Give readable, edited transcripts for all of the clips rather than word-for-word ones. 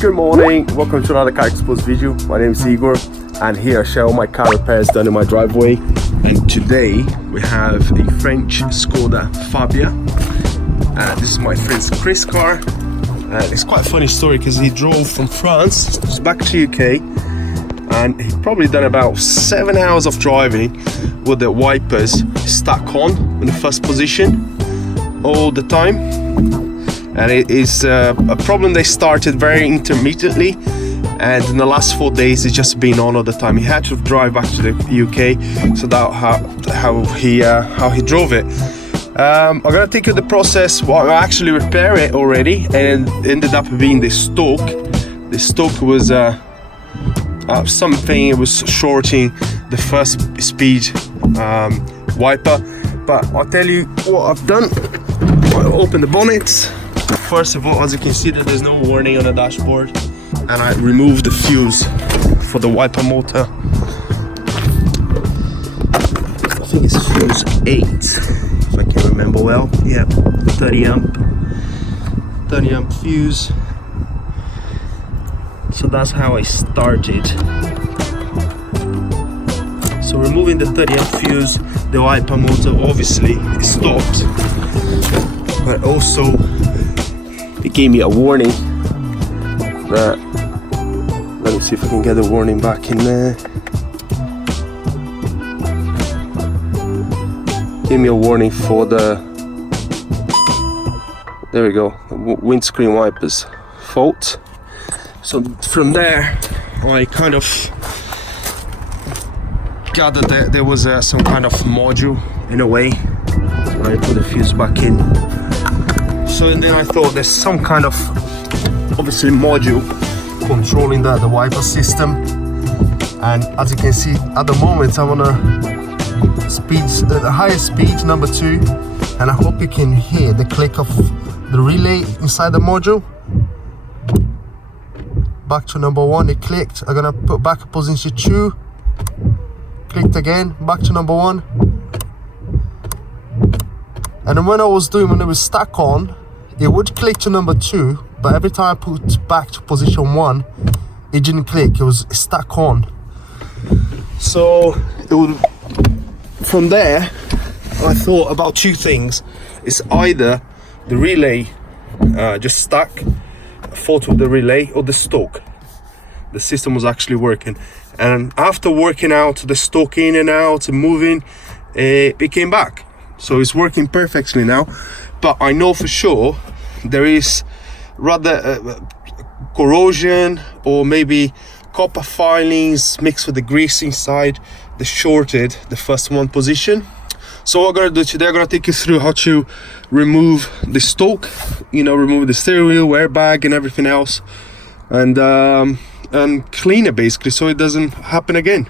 Good morning, welcome to another Carsexposed video. My name is Igor and here I share all my car repairs done in my driveway. And today we have a French Skoda Fabia. This is my friend's Chris car. It's quite a funny story because he drove from France back to UK and he probably done about 7 hours of driving with the wipers stuck on in the first position all the time. And it is a problem they started very intermittently, and in the last 4 days it's just been on all the time. He had to drive back to the UK, so that's how he drove it. I'm gonna take you the process. Well, I actually repair it already, and it ended up being the stalk. The stalk was something. It was shorting the first speed wiper. But I'll tell you what I've done. I open the bonnet. First of all, as you can see, that there's no warning on the dashboard, and I removed the fuse for the wiper motor. I think it's fuse 8, if I can remember well. Yeah, 30 amp fuse. So that's how I started. So removing the 30 amp fuse, the wiper motor obviously stopped, but also it gave me a warning that, let me see if I can get the warning back in there. Gave me a warning for the, there we go, the windscreen wipers fault. So from there I kind of gathered that there was some kind of module in a way. So I put the fuse back in. So then I thought there's some kind of obviously module controlling the wiper system, and as you can see at the moment I'm on a speed, the highest speed, number 2, and I hope you can hear the click of the relay inside the module. Back to number 1, it clicked. I'm gonna put back position 2, clicked again, back to number 1. And then when it was stuck on, it would click to number 2, but every time I put back to position 1, it didn't click, it was stuck on. So it would, from there I thought about 2 things. It's either the relay just stuck, a fault with the relay, or the stalk. The system was actually working, and after working out the stalk in and out and moving, it came back. So it's working perfectly now, but I know for sure there is rather corrosion or maybe copper filings mixed with the grease inside that shorted the first one position. So what I'm going to do today, I'm going to take you through how to remove the stalk, remove the steering wheel, airbag and everything else, and clean it basically so it doesn't happen again.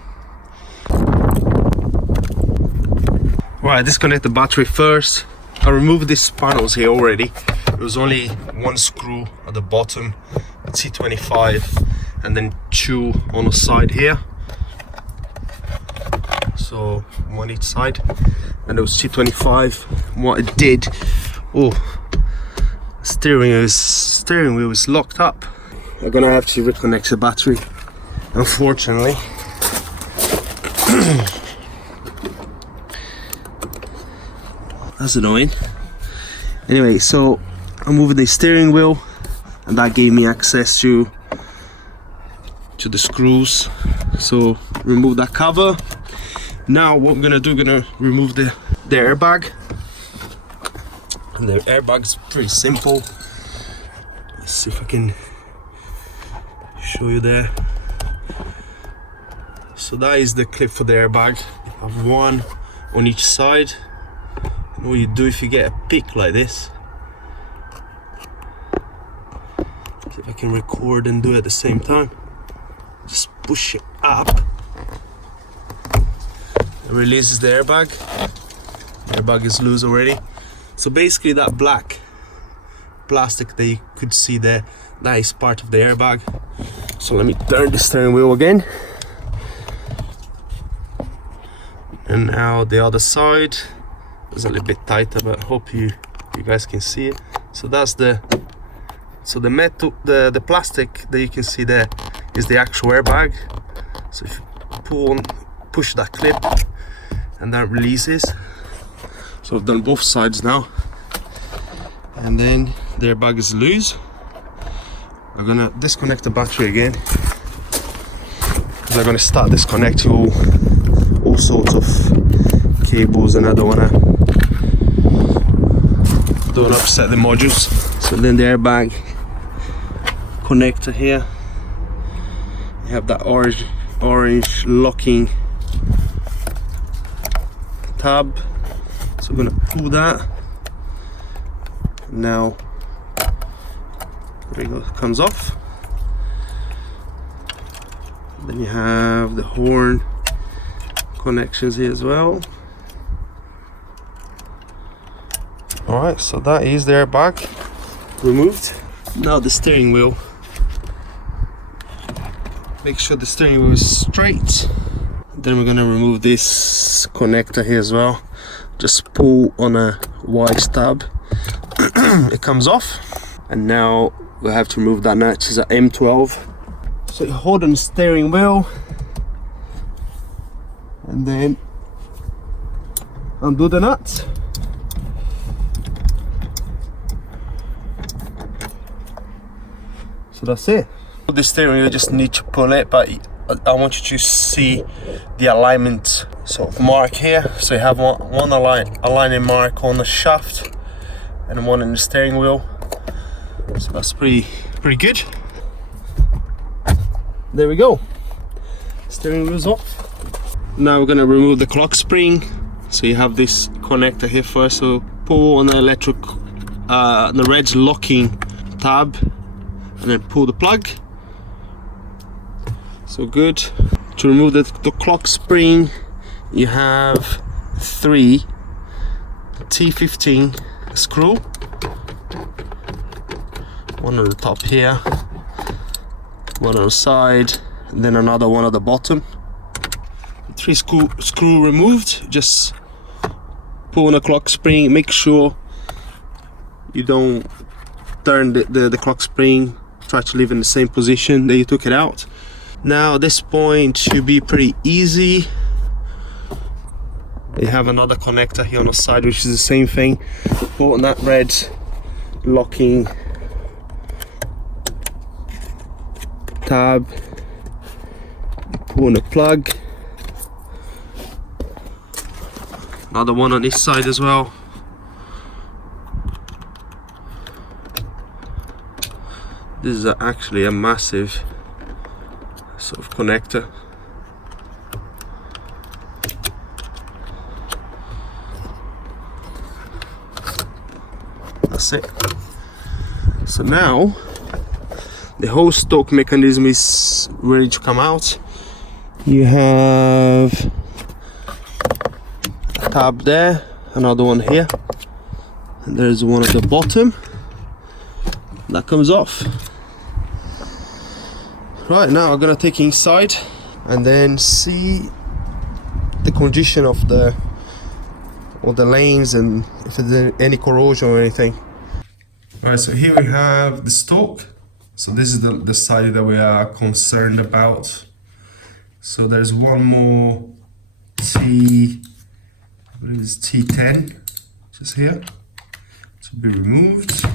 Right, disconnect the battery first. I removed these panels here already. There was only 1 screw at the bottom at C25 and then 2 on the side here. So 1 each side, and it was C25. What it did, steering wheel is locked up. I'm gonna have to reconnect the battery, unfortunately. That's annoying. Anyway, so I'm moving the steering wheel, and that gave me access to the screws. So remove that cover. Now what I'm gonna do, I'm gonna remove the airbag. And the airbag's pretty simple. Let's see if I can show you there. So that is the clip for the airbag. I have 1 on each side. And what you do if you get a peak like this, see if I can record and do it at the same time. Just push it up. It releases the airbag. The airbag is loose already. So basically that black plastic that you could see there, that is part of the airbag. So let me turn the steering wheel again. And now the other side. It's a little bit tighter, but I hope you guys can see it. So that's the So the metal, the plastic that you can see there is the actual airbag. So if you push that clip, and that releases. So I've done both sides now, and then the airbag is loose. I'm gonna disconnect the battery again, because I'm gonna start disconnecting all sorts of cables, and I don't wanna upset the modules. So then the airbag connector here, you have that orange locking tab. So I'm gonna pull that. Now there you go, it comes off. Then you have the horn connections here as well. Alright, so that is the airbag removed. Now the steering wheel. Make sure the steering wheel is straight. Then we're gonna remove this connector here as well. Just pull on a white tab. It comes off. And now we have to remove that nut. It's an M12. So you hold on the steering wheel, and then undo the nut. So that's it. With the steering wheel, you just need to pull it, but I want you to see the alignment sort of mark here. So you have one aligning mark on the shaft and one in the steering wheel. So that's pretty good. There we go. Steering wheel's off. Now we're gonna remove the clock spring. So you have this connector here first. So pull on the the red locking tab, and then pull the plug. So good. To remove the clock spring, you have 3 T15 screw. One on the top here, one on the side, and then another one at the bottom. 3 screw removed. Just pull on the clock spring. Make sure you don't turn the clock spring. Try to leave in the same position that you took it out. Now at this point should be pretty easy. You have another connector here on the side, which is the same thing. Pull on that red locking tab, pull on the plug. Another one on this side as well. This is actually a massive sort of connector. That's it. So now the whole stalk mechanism is ready to come out. You have a tab there, another one here, and there's one at the bottom that comes off. Right, now I'm gonna take it inside and then see the condition of the lanes and if there's any corrosion or anything. Right, so here we have the stalk. So this is the side that we are concerned about. So there's one more I believe it's T10, just here, to be removed.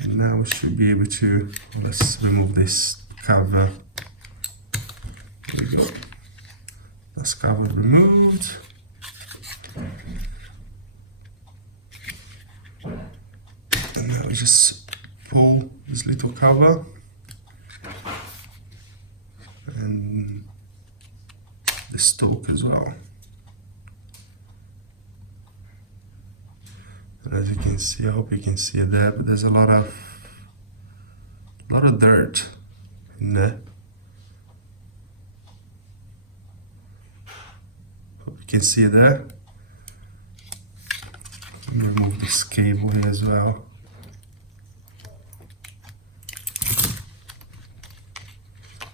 And now we should be able to, let's remove this cover. There we go. That's cover removed. And now we just pull this little cover. And the stalk as well. And as you can see, I hope you can see it there, but there's a lot of dirt in there. Hope you can see it there. Remove this cable here as well.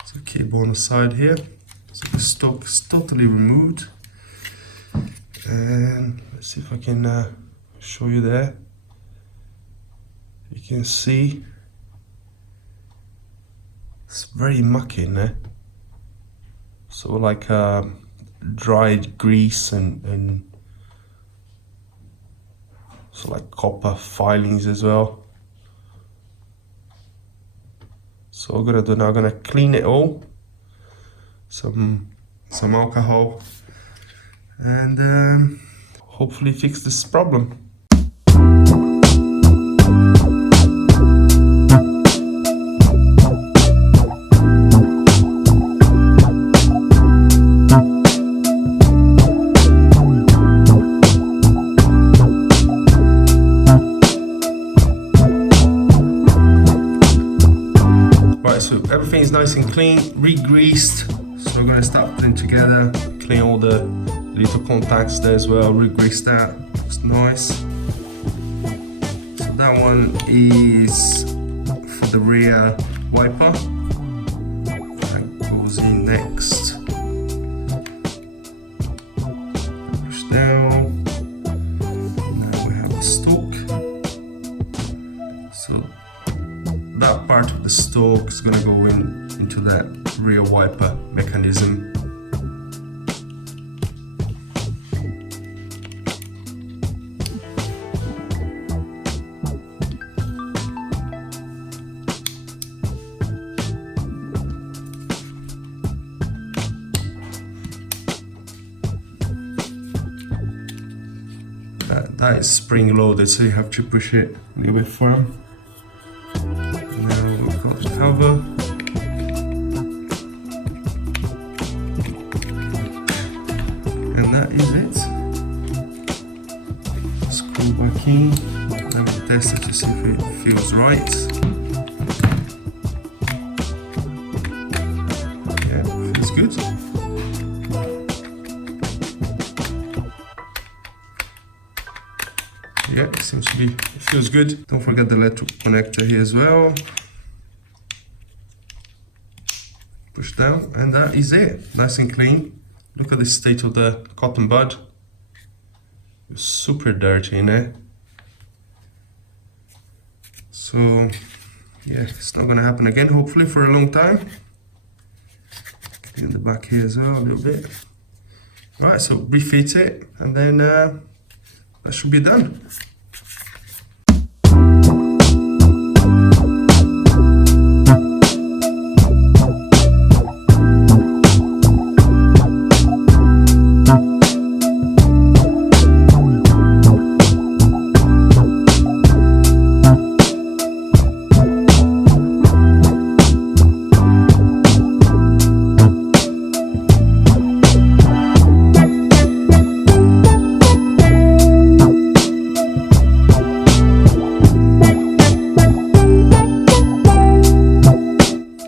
So cable on the side here. So the stalk is totally removed. And let's see if I can show you there. You can see it's very mucky in there. So like dried grease and so like copper filings as well. So what I'm gonna do now, I'm gonna clean it all, some alcohol, and hopefully fix this problem. So everything is nice and clean, re-greased. So we're gonna start putting together, clean all the little contacts there as well, re-grease that. Looks nice. So that one is for the rear wiper. That goes in next. Push down. Now we have the stalk. So that part of the stalk is going to go into that rear wiper mechanism. That is spring loaded, so you have to push it a little bit firm. Cover. And that is it. Screw back in. I'm going to test it to see if it feels right. Yeah, feels good. Yeah, it seems to be, it feels good. Don't forget the electric connector here as well. Push down, and that is it. Nice and clean. Look at the state of the cotton bud. It's super dirty in there. So yeah, it's not gonna happen again, hopefully, for a long time. In the back here as well, a little bit. Right, so refit it, and then that should be done.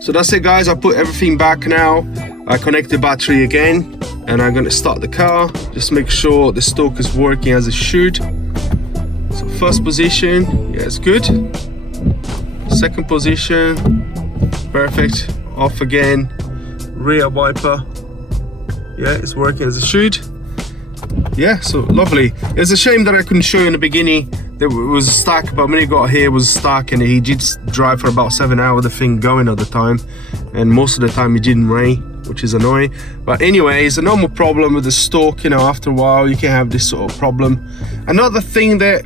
So that's it, guys. I put everything back now. I connect the battery again, and I'm gonna start the car. Just make sure the stalk is working as it should. So first position, yeah, it's good. Second position, perfect. Off again. Rear wiper, yeah, it's working as it should. Yeah, so lovely. It's a shame that I couldn't show you in the beginning. There was stuck, but when he got here it was stuck, and he did drive for about 7 hours, the thing going at the time, and most of the time it didn't rain, which is annoying. But anyway, it's a normal problem with the stalk, you know. After a while you can have this sort of problem. Another thing that,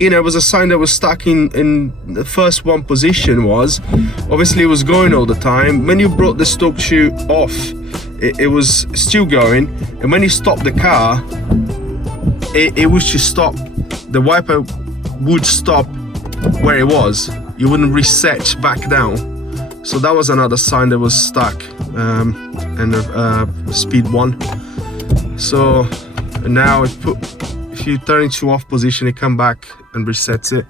you know, was a sign that was stuck in the first one position was, obviously it was going all the time. When you brought the stalk shoe off, it was still going, and when you stopped the car, it was to stop. The wiper would stop where it was. You wouldn't reset back down. So that was another sign that was stuck, and speed 1. So now if you turn it to off position, it come back and resets it.